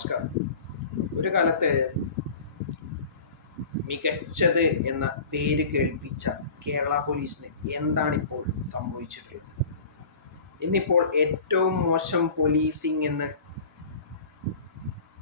നമസ്കാരം. ഒരു കാലത്ത് മികച്ചത് എന്ന പേര് കേൾപ്പിച്ച കേരള പോലീസിന് എന്താണിപ്പോൾ സംഭവിച്ചിട്ടുള്ളത്? ഇന്നിപ്പോൾ ഏറ്റവും മോശം പോലീസിംഗ് എന്ന്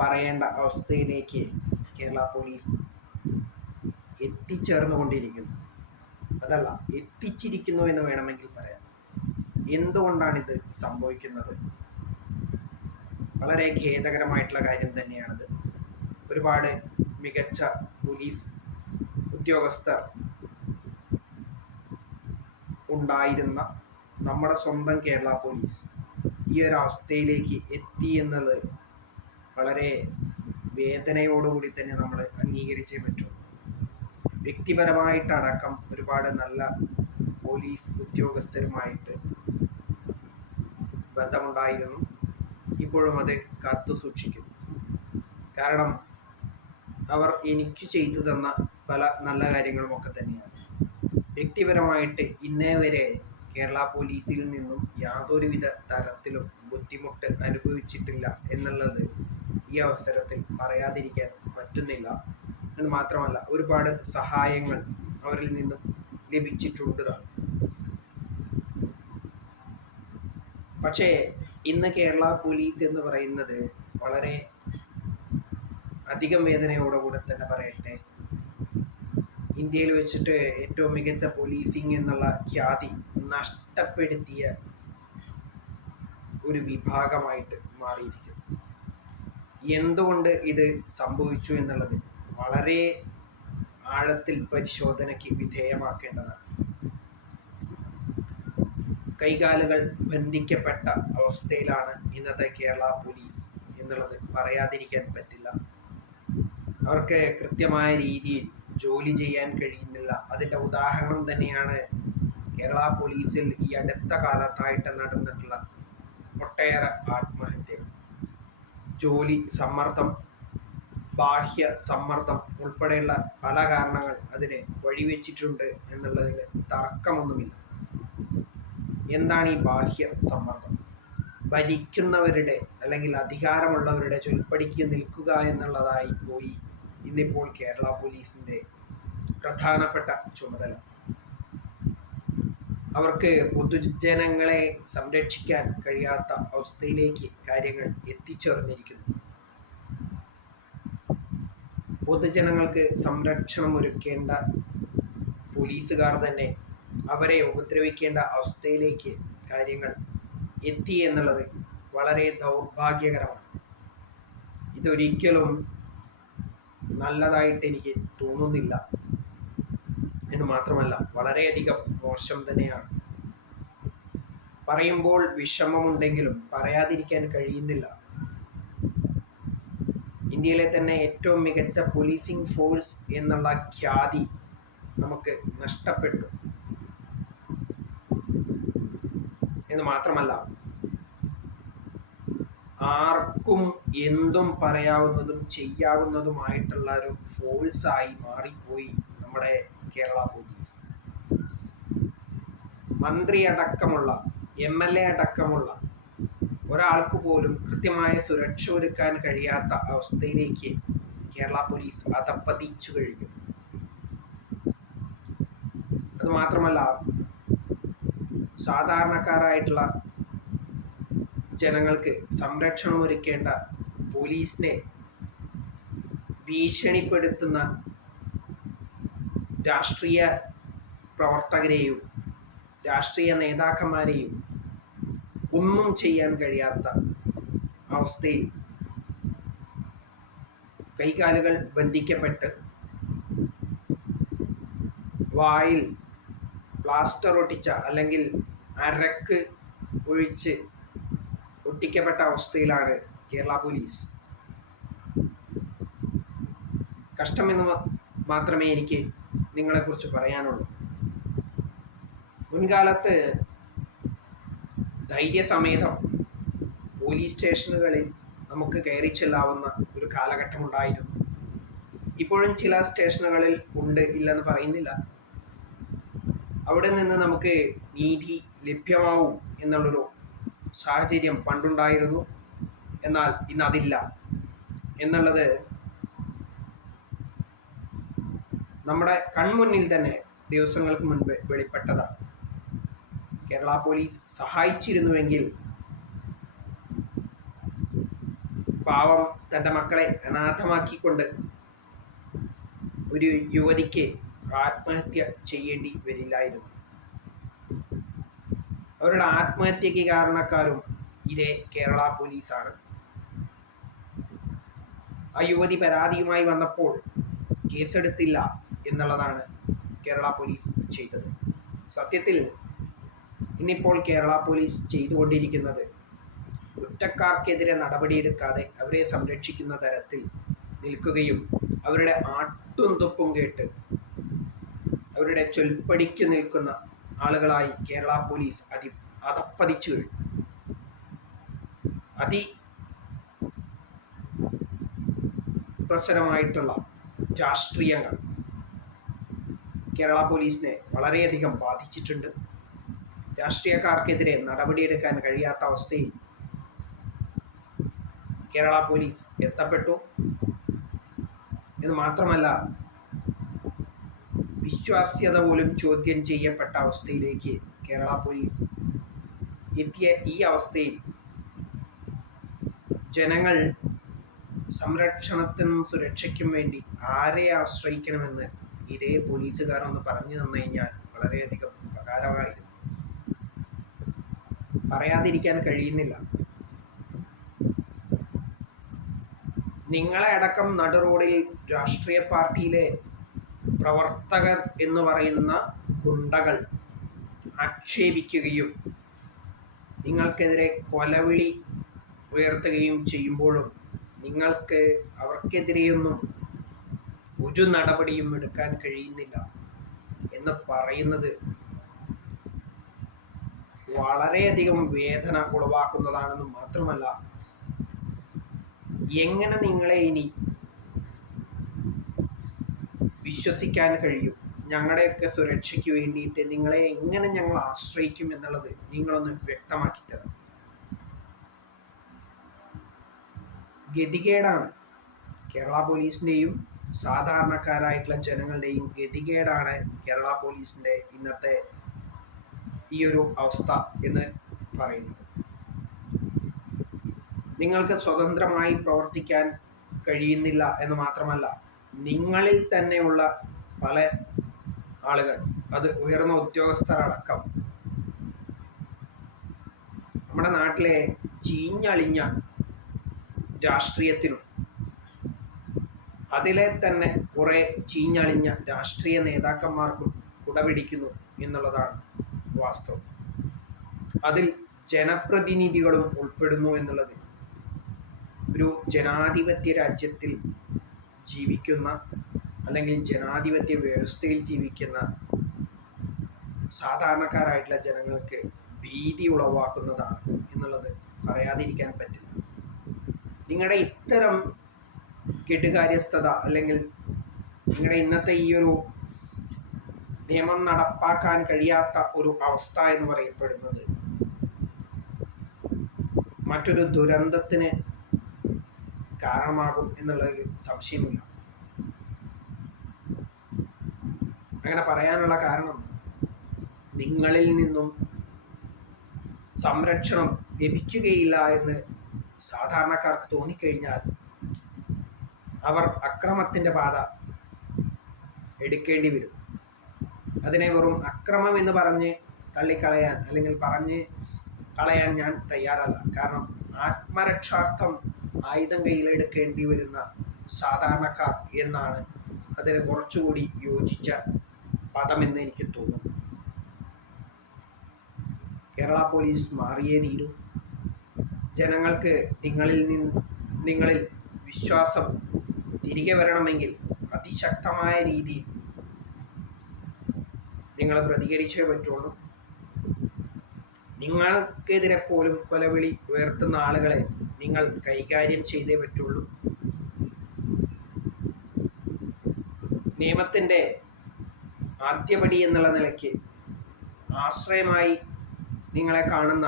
പറയേണ്ട അവസ്ഥയിലേക്ക് കേരള പോലീസ് എത്തിച്ചേർന്നുകൊണ്ടിരിക്കുന്നു. അതല്ല, എത്തിച്ചിരിക്കുന്നു എന്ന് വേണമെങ്കിൽ പറയാം. എന്തുകൊണ്ടാണിത് സംഭവിക്കുന്നത്? വളരെ ഖേദകരമായിട്ടുള്ള കാര്യം തന്നെയാണത്. ഒരുപാട് മികച്ച പോലീസ് ഉദ്യോഗസ്ഥർ ഉണ്ടായിരുന്ന നമ്മുടെ സ്വന്തം കേരള പോലീസ് ഈ ഒരു അവസ്ഥയിലേക്ക് എത്തി എന്നത് വളരെ വേദനയോടുകൂടി തന്നെ നമ്മൾ അംഗീകരിച്ചേ പറ്റൂ. വ്യക്തിപരമായിട്ടടക്കം ഒരുപാട് നല്ല പോലീസ് ഉദ്യോഗസ്ഥരുമായിട്ട് ബന്ധമുണ്ടായിരുന്നു. ഇപ്പോഴും അത് കാത്തു സൂക്ഷിക്കുന്നു. കാരണം അവർ എനിക്ക് ചെയ്തു തന്ന പല നല്ല കാര്യങ്ങളുമൊക്കെ തന്നെയാണ്. വ്യക്തിപരമായിട്ട് ഇന്നേ വരെ കേരള പോലീസിൽ നിന്നും യാതൊരുവിധ തരത്തിലും ബുദ്ധിമുട്ട് അനുഭവിച്ചിട്ടില്ല എന്നുള്ളത് ഈ അവസരത്തിൽ പറയാതിരിക്കാൻ പറ്റുന്നില്ല. എന്ന് മാത്രമല്ല, ഒരുപാട് സഹായങ്ങൾ അവരിൽ നിന്നും ലഭിച്ചിട്ടുണ്ട്. പക്ഷേ ഇന്ന് കേരള പോലീസ് എന്ന് പറയുന്നത് വളരെ അധികം വേദനയോടുകൂടെ തന്നെ പറയട്ടെ, ഇന്ത്യയിൽ വെച്ചിട്ട് ഏറ്റവും മികച്ച പോലീസിംഗ് എന്നുള്ള ഖ്യാതി നഷ്ടപ്പെടുത്തിയ ഒരു വിഭാഗമായിട്ട് മാറിയിരിക്കുന്നു. എന്തുകൊണ്ട് ഇത് സംഭവിച്ചു എന്നുള്ളത് വളരെ ആഴത്തിൽ പരിശോധനയ്ക്ക് വിധേയമാക്കേണ്ടതാണ്. കൈകാലുകൾ ബന്ധിക്കപ്പെട്ട അവസ്ഥയിലാണ് ഇന്നത്തെ കേരള പോലീസ് എന്നുള്ളത് പറയാതിരിക്കാൻ പറ്റില്ല. അവർക്ക് കൃത്യമായ രീതിയിൽ ജോലി ചെയ്യാൻ കഴിയുന്നില്ല. അതിൻ്റെ ഉദാഹരണം തന്നെയാണ് കേരള പോലീസിൽ ഈ അടുത്ത കാലത്തായിട്ട് നടന്നിട്ടുള്ള ഒട്ടേറെ ആത്മഹത്യകൾ. ജോലി സമ്മർദ്ദം, ബാഹ്യ സമ്മർദ്ദം ഉൾപ്പെടെയുള്ള പല കാരണങ്ങൾ അതിനെ വഴിവെച്ചിട്ടുണ്ട് എന്നുള്ളതിൽ തർക്കമൊന്നുമില്ല. എന്താണ് ഈ ബാഹ്യ സമ്മർദ്ദം? ഭരിക്കുന്നവരുടെ അല്ലെങ്കിൽ അധികാരമുള്ളവരുടെ ചൊൽപ്പടിക്ക് നിൽക്കുക എന്നുള്ളതായി പോയി ഇന്നിപ്പോൾ കേരള പോലീസിൻ്റെ പ്രധാനപ്പെട്ട ചുമതല. അവർക്ക് പൊതുജനങ്ങളെ സംരക്ഷിക്കാൻ കഴിയാത്ത അവസ്ഥയിലേക്ക് കാര്യങ്ങൾ എത്തിച്ചേർന്നിരിക്കുന്നു. പൊതുജനങ്ങൾക്ക് സംരക്ഷണം ഒരുക്കേണ്ട പോലീസുകാർ തന്നെ അവരെ ഉപദ്രവിക്കേണ്ട അവസ്ഥയിലേക്ക് കാര്യങ്ങൾ എത്തി എന്നുള്ളത് വളരെ ദൗർഭാഗ്യകരമാണ്. ഇതൊരിക്കലും നല്ലതായിട്ട് എനിക്ക് തോന്നുന്നില്ല. എന്ന് മാത്രമല്ല, വളരെയധികം മോശം തന്നെയാണ്. പറയുമ്പോൾ വിഷമമുണ്ടെങ്കിലും പറയാതിരിക്കാൻ കഴിയുന്നില്ല. ഇന്ത്യയിലെ തന്നെ ഏറ്റവും മികച്ച പോലീസിംഗ് ഫോഴ്സ് എന്നുള്ള ഖ്യാതി നമുക്ക് നഷ്ടപ്പെട്ടു. എന്ന് മാത്രമല്ല, ആർക്കും എന്തും പറയാവുന്നതും ചെയ്യാവുന്നതുമായിട്ടുള്ള ഒരു ഫോഴ്സായി മാറിപ്പോയി നമ്മുടെ കേരള പോലീസ്. മന്ത്രി അടക്കമുള്ള MLA അടക്കമുള്ള ഒരാൾക്ക് പോലും കൃത്യമായ സുരക്ഷ ഒരുക്കാൻ കഴിയാത്ത അവസ്ഥയിലേക്ക് കേരള പോലീസ് അധപ്പതിച്ചു കഴിഞ്ഞു. അതുമാത്രമല്ല, സാധാരണക്കാരായിട്ടുള്ള ജനങ്ങൾക്ക് സംരക്ഷണം ഒരുക്കേണ്ട പോലീസിനെ ഭീഷണിപ്പെടുത്തുന്ന രാഷ്ട്രീയ പ്രവർത്തകരെയും രാഷ്ട്രീയ നേതാക്കന്മാരെയും ഒന്നും ചെയ്യാൻ കഴിയാത്ത അവസ്ഥയിൽ കൈകാലുകൾ ബന്ധിക്കപ്പെട്ട് വായിൽ പ്ലാസ്റ്റർ ഒട്ടിച്ച അല്ലെങ്കിൽ അരക്ക് ഒഴിച്ച് ഒട്ടിക്കപ്പെട്ട അവസ്ഥയിലാണ് കേരള പോലീസ്. കഷ്ടമെന്ന് മാത്രമേ എനിക്ക് നിങ്ങളെക്കുറിച്ച് പറയാനുള്ളൂ. മുൻകാലത്ത് ധൈര്യസമേതം പോലീസ് സ്റ്റേഷനുകളിൽ നമുക്ക് കയറി ചെല്ലാവുന്ന ഒരു കാലഘട്ടമുണ്ടായിരുന്നു. ഇപ്പോഴും ചില സ്റ്റേഷനുകളിൽ ഉണ്ട്, ഇല്ലെന്ന് പറയുന്നില്ല. അവിടെ നിന്ന് നമുക്ക് നീതി ലഭ്യമാവും എന്നുള്ളൊരു സാഹചര്യം പണ്ടുണ്ടായിരുന്നു. എന്നാൽ ഇന്നതില്ല. എന്നുള്ളത് നമ്മുടെ കൺമുന്നിൽ തന്നെ ദിവസങ്ങൾക്ക് മുൻപ് വെളിപ്പെട്ടതാണ്. കേരള പോലീസ് സഹായിച്ചിരുന്നുവെങ്കിൽ പാവം തൻ്റെ മക്കളെ അനാഥമാക്കിക്കൊണ്ട് ഒരു യുവതിക്ക് ആത്മഹത്യ ചെയ്യേണ്ടി വരില്ലായിരുന്നു. അവരുടെ ആത്മഹത്യക്ക് കാരണക്കാരും ഇതേ കേരള പോലീസാണ്. ആ യുവതി പരാതിയുമായി വന്നപ്പോൾ കേസെടുത്തില്ല എന്നുള്ളതാണ് കേരള പോലീസ് ചെയ്തത്. സത്യത്തിൽ ഇന്നിപ്പോൾ കേരള പോലീസ് ചെയ്തുകൊണ്ടിരിക്കുന്നത് കുറ്റക്കാർക്കെതിരെ നടപടിയെടുക്കാതെ അവരെ സംരക്ഷിക്കുന്ന തരത്തിൽ നിൽക്കുകയും അവരുടെ ആട്ടും തൊപ്പും കേട്ട് അവരുടെ ചൊൽപ്പടിക്ക് നിൽക്കുന്ന ആളുകളായി കേരള പോലീസ് അതപ്പതിച്ചു കഴിഞ്ഞു. അതിപ്രസരമായിട്ടുള്ള രാഷ്ട്രീയങ്ങൾ കേരള പോലീസിനെ വളരെയധികം ബാധിച്ചിട്ടുണ്ട്. രാഷ്ട്രീയക്കാർക്കെതിരെ നടപടിയെടുക്കാൻ കഴിയാത്ത അവസ്ഥയിൽ കേരള പോലീസ് എത്തപ്പെട്ടു എന്ന് മാത്രമല്ല, വിശ്വാസ്യത പോലും ചോദ്യം ചെയ്യപ്പെട്ട അവസ്ഥയിലേക്ക് കേരള പോലീസ് എത്തിയ ഈ അവസ്ഥയിൽ ജനങ്ങൾ സംരക്ഷണത്തിനും സുരക്ഷയ്ക്കും വേണ്ടി ആരെ ആശ്രയിക്കണമെന്ന് ഇതേ പോലീസുകാരൊന്ന് പറഞ്ഞു തന്നു കഴിഞ്ഞാൽ വളരെയധികം ഉപകാരമായിരുന്നു. പറയാതിരിക്കാൻ കഴിയുന്നില്ല. നിങ്ങളെ അടക്കം നടു റോഡിൽ രാഷ്ട്രീയ പാർട്ടിയിലെ പ്രവർത്തകർ എന്ന് പറയുന്ന ഗുണ്ടകൾ ആക്ഷേപിക്കുകയും നിങ്ങൾക്കെതിരെ കൊലവിളി ഉയർത്തുകയും ചെയ്യുമ്പോഴും നിങ്ങൾക്ക് അവർക്കെതിരെയൊന്നും ഒരു നടപടിയും എടുക്കാൻ കഴിയുന്നില്ല എന്ന് പറയുന്നത് വളരെയധികം വേദന ഉളവാക്കുന്നതാണെന്ന് മാത്രമല്ല, എങ്ങനെ നിങ്ങളെ ഇനി വിശ്വസിക്കാൻ കഴിയും? ഞങ്ങളുടെയൊക്കെ സുരക്ഷയ്ക്ക് വേണ്ടിയിട്ട് നിങ്ങളെ എങ്ങനെ ഞങ്ങൾ ആശ്രയിക്കും എന്നുള്ളത് നിങ്ങളൊന്ന് വ്യക്തമാക്കി തരണം. ഗതികേടാണ് കേരള പോലീസിൻ്റെയും സാധാരണക്കാരായിട്ടുള്ള ജനങ്ങളുടെയും ഗതികേടാണ് കേരള പോലീസിൻ്റെ ഇന്നത്തെ ഈ ഒരു അവസ്ഥ എന്ന് പറയുന്നത്. നിങ്ങൾക്ക് സ്വതന്ത്രമായി പ്രവർത്തിക്കാൻ കഴിയുന്നില്ല എന്ന് മാത്രമല്ല, നിങ്ങളിൽ തന്നെയുള്ള പല ആളുകൾ, അത് ഉയർന്ന ഉദ്യോഗസ്ഥരടക്കം, നമ്മുടെ നാട്ടിലെ ചീഞ്ഞളിഞ്ഞ രാഷ്ട്രീയത്തിനും അതിലെ തന്നെ കുറേ ചീഞ്ഞളിഞ്ഞ രാഷ്ട്രീയ നേതാക്കന്മാർക്കും കുടപിടിക്കുന്നു എന്നുള്ളതാണ് വാസ്തവം. അതിൽ ജനപ്രതിനിധികളും ഉൾപ്പെടുന്നു എന്നുള്ളത് ഒരു ജനാധിപത്യ രാജ്യത്തിൽ ജീവിക്കുന്ന അല്ലെങ്കിൽ ജനാധിപത്യ വ്യവസ്ഥയിൽ ജീവിക്കുന്ന സാധാരണക്കാരായിട്ടുള്ള ജനങ്ങൾക്ക് ഭീതി ഉളവാക്കുന്നതാണ് എന്നുള്ളത് പറയാതിരിക്കാൻ പറ്റില്ല. നിങ്ങളുടെ ഇത്തരം കെടുകാര്യസ്ഥത അല്ലെങ്കിൽ നിങ്ങളുടെ ഇന്നത്തെ ഈ ഒരു നിയമം നടപ്പാക്കാൻ കഴിയാത്ത ഒരു അവസ്ഥ എന്ന് പറയപ്പെടുന്നത് മറ്റൊരു ദുരന്തത്തിന് കാരണമാകും എന്നുള്ളതിൽ സംശയമില്ല. അങ്ങനെ പറയാനുള്ള കാരണം, നിങ്ങളിൽ നിന്നും സംരക്ഷണം ലഭിക്കുകയില്ല എന്ന് സാധാരണക്കാർക്ക് തോന്നിക്കഴിഞ്ഞാൽ അവർ അക്രമത്തിൻ്റെ പാത എടുക്കേണ്ടി വരും. അതിനെ വെറും അക്രമം എന്ന് പറഞ്ഞ് തള്ളിക്കളയാൻ അല്ലെങ്കിൽ പറഞ്ഞ് കളയാൻ ഞാൻ തയ്യാറല്ല. കാരണം ആത്മരക്ഷാർത്ഥം ആയുധം കയ്യിലെടുക്കേണ്ടി വരുന്ന സാധാരണക്കാർ എന്നാണ് അതിന് കുറച്ചുകൂടി യോജിച്ച പദമെന്ന് എനിക്ക് തോന്നുന്നു. കേരള പോലീസ് മാറിയേ തീരൂ. ജനങ്ങൾക്ക് നിങ്ങളിൽ വിശ്വാസം തിരികെ വരണമെങ്കിൽ അതിശക്തമായ രീതിയിൽ നിങ്ങൾ പ്രതികരിച്ചേ പറ്റുള്ളൂ. നിങ്ങൾക്കെതിരെ പോലും കൊലവിളി ഉയർത്തുന്ന ആളുകളെ നിങ്ങൾ കൈകാര്യം ചെയ്തേ പറ്റുള്ളൂ. നിയമത്തിൻ്റെ ആദ്യപടി എന്നുള്ള നിലയ്ക്ക് ആശ്രയമായി നിങ്ങളെ കാണുന്ന,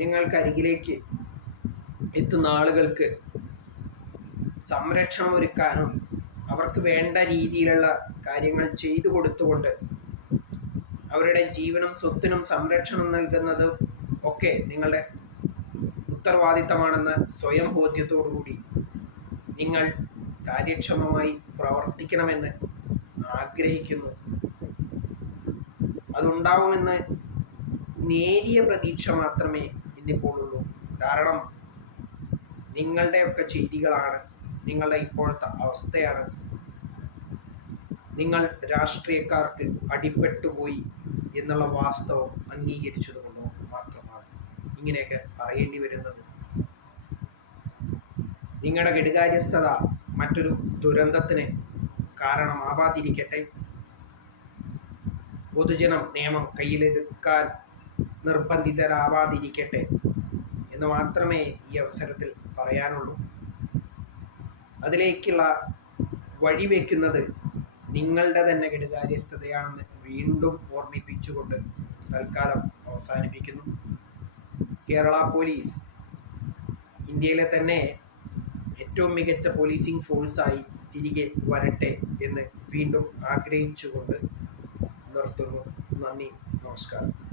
നിങ്ങൾക്കരികിലേക്ക് എത്തുന്ന ആളുകൾക്ക് സംരക്ഷണം ഒരുക്കാനും അവർക്ക് വേണ്ട രീതിയിലുള്ള കാര്യങ്ങൾ ചെയ്തു കൊടുത്തുകൊണ്ട് അവരുടെ ജീവനും സ്വത്തിനും സംരക്ഷണം നൽകുന്നതും ഒക്കെ നിങ്ങളുടെ ഉത്തരവാദിത്തമാണെന്ന സ്വയം ബോധ്യത്തോടുകൂടി നിങ്ങൾ കാര്യക്ഷമമായി പ്രവർത്തിക്കണമെന്ന് ആഗ്രഹിക്കുന്നു. അതുണ്ടാവുമെന്ന് നേരിയ പ്രതീക്ഷ മാത്രമേ ഇന്നിപ്പോൾ ഉള്ളൂ. കാരണം നിങ്ങളുടെയൊക്കെ ചെയ്തികളാണ്, നിങ്ങളുടെ ഇപ്പോഴത്തെ അവസ്ഥയാണ് നിങ്ങൾ രാഷ്ട്രീയക്കാർക്ക് അടിപ്പെട്ടുപോയി എന്നുള്ള വാസ്തവം അംഗീകരിച്ചതുകൊണ്ടോ മാത്രമാണ് ഇങ്ങനെയൊക്കെ പറയേണ്ടി വരുന്നത്. നിങ്ങളുടെ കെടുകാര്യസ്ഥത മറ്റൊരു ദുരന്തത്തിന് കാരണമാവാതിരിക്കട്ടെ. പൊതുജനം നിയമം കയ്യിലെടുക്കാൻ നിർബന്ധിതരാവാതിരിക്കട്ടെ എന്ന് മാത്രമേ ഈ അവസരത്തിൽ പറയാനുള്ളൂ. അതിലേക്കുള്ള വഴിവെക്കുന്നത് നിങ്ങളുടെ തന്നെ കെടുകാര്യസ്ഥതയാണെന്ന് വീണ്ടും ഓർമ്മിപ്പിച്ചുകൊണ്ട് തൽക്കാലം അവസാനിപ്പിക്കുന്നു. കേരള പോലീസ് ഇന്ത്യയിലെ തന്നെ ഏറ്റവും മികച്ച പോലീസിംഗ് ഫോഴ്സായി തിരികെ വരട്ടെ എന്ന് വീണ്ടും ആഗ്രഹിച്ചുകൊണ്ട് നിർത്തുന്നു. നന്ദി, നമസ്കാരം.